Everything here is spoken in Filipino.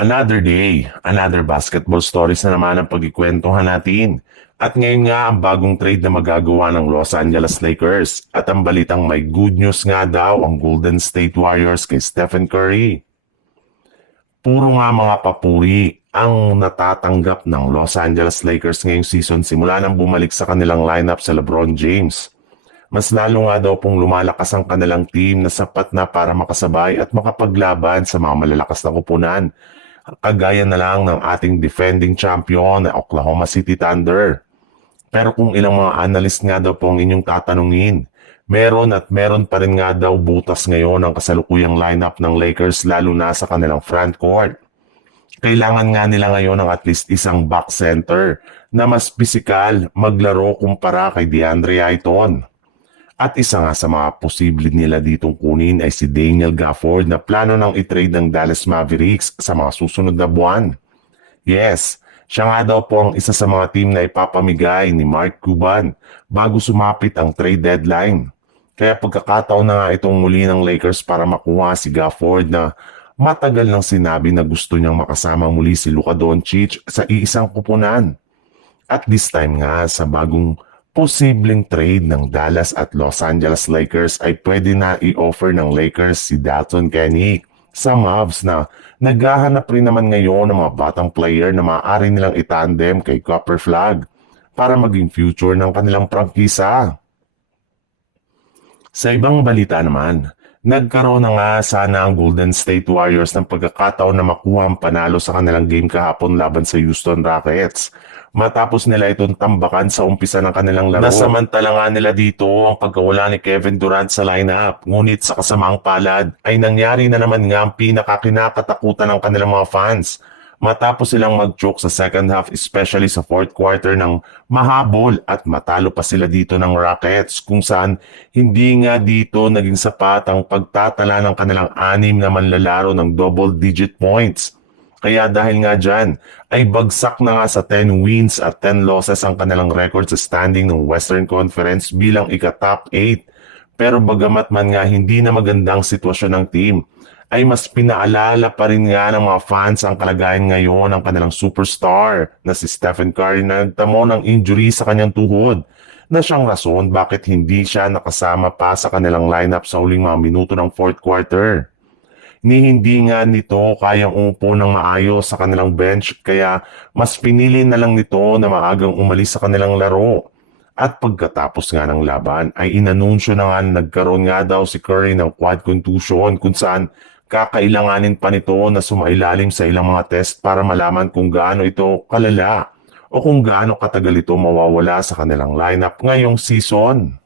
Another day, another basketball stories na naman ang pagkikwentuhan natin. At ngayon nga ang bagong trade na magagawa ng Los Angeles Lakers. At ang balitang may good news nga daw ang Golden State Warriors kay Stephen Curry. Puro nga mga papuri ang natatanggap ng Los Angeles Lakers ngayong season simula nang bumalik sa kanilang lineup sa LeBron James. Mas lalo nga daw pong lumalakas ang kanilang team na sapat na para makasabay at makapaglaban sa mga malalakas na kupunan. Kagaya na lang ng ating defending champion na Oklahoma City Thunder. Pero kung ilang mga analyst nga daw po ang inyong tatanungin, meron at meron pa rin nga daw butas ngayon ang kasalukuyang lineup ng Lakers lalo na sa kanilang front court. Kailangan nga nila ngayon ng at least isang back center na mas pisikal maglaro kumpara kay DeAndre Ayton. At isa nga sa mga posible nila ditong kunin ay si Daniel Gafford na plano nang i-trade ng Dallas Mavericks sa mga susunod na buwan. Yes, siya nga daw po ang isa sa mga team na ipapamigay ni Mark Cuban bago sumapit ang trade deadline. Kaya pagkakataon na nga itong muli ng Lakers para makuha si Gafford na matagal nang sinabi na gusto niyang makasama muli si Luka Doncic sa iisang kupunan. At this time nga sa bagong posibleng trade ng Dallas at Los Angeles Lakers ay pwede na i-offer ng Lakers si Dalton Kenny sa Mavs na naghahanap rin naman ngayon ng mga batang player na maaari nilang itandem kay Copper Flag para maging future ng kanilang prangkisa. Sa ibang balita naman, nagkaroon na nga sana ang Golden State Warriors ng pagkakataon na makuha ang panalo sa kanilang game kahapon laban sa Houston Rockets. Matapos nila itong tambakan sa umpisa ng kanilang laro. Nasamantala nga nila dito ang pagkawala ni Kevin Durant sa lineup. Ngunit sa kasamaang palad ay nangyari na naman nga ang pinakakinakatakutan ng kanilang mga fans. Matapos silang mag-choke sa second half, especially sa fourth quarter ng mahabol at matalo pa sila dito ng Rockets kung saan hindi nga dito naging sapat ang pagtatala ng kanilang 6 na manlalaro ng double-digit points. Kaya dahil nga dyan, ay bagsak na nga sa 10 wins at 10 losses ang kanilang record sa standing ng Western Conference bilang ika-top 8. Pero bagamat man nga hindi na magandang sitwasyon ng team, ay mas pinaalala pa rin nga ng mga fans ang kalagayan ngayon ng kanilang superstar na si Stephen Curry na nagtamo ng injury sa kanyang tuhod na siyang rason bakit hindi siya nakasama pa sa kanilang lineup sa huling mga minuto ng fourth quarter. Ni hindi nga nito kayang umupo ng maayos sa kanilang bench kaya mas pinili na lang nito na maagang umalis sa kanilang laro. At pagkatapos nga ng laban ay inanunsyo na nga na nagkaroon nga daw si Curry ng quad contusion kung saan kakailanganin pa nito na sumailalim sa ilang mga test para malaman kung gaano ito kalala o kung gaano katagal ito mawawala sa kanilang lineup ngayong season.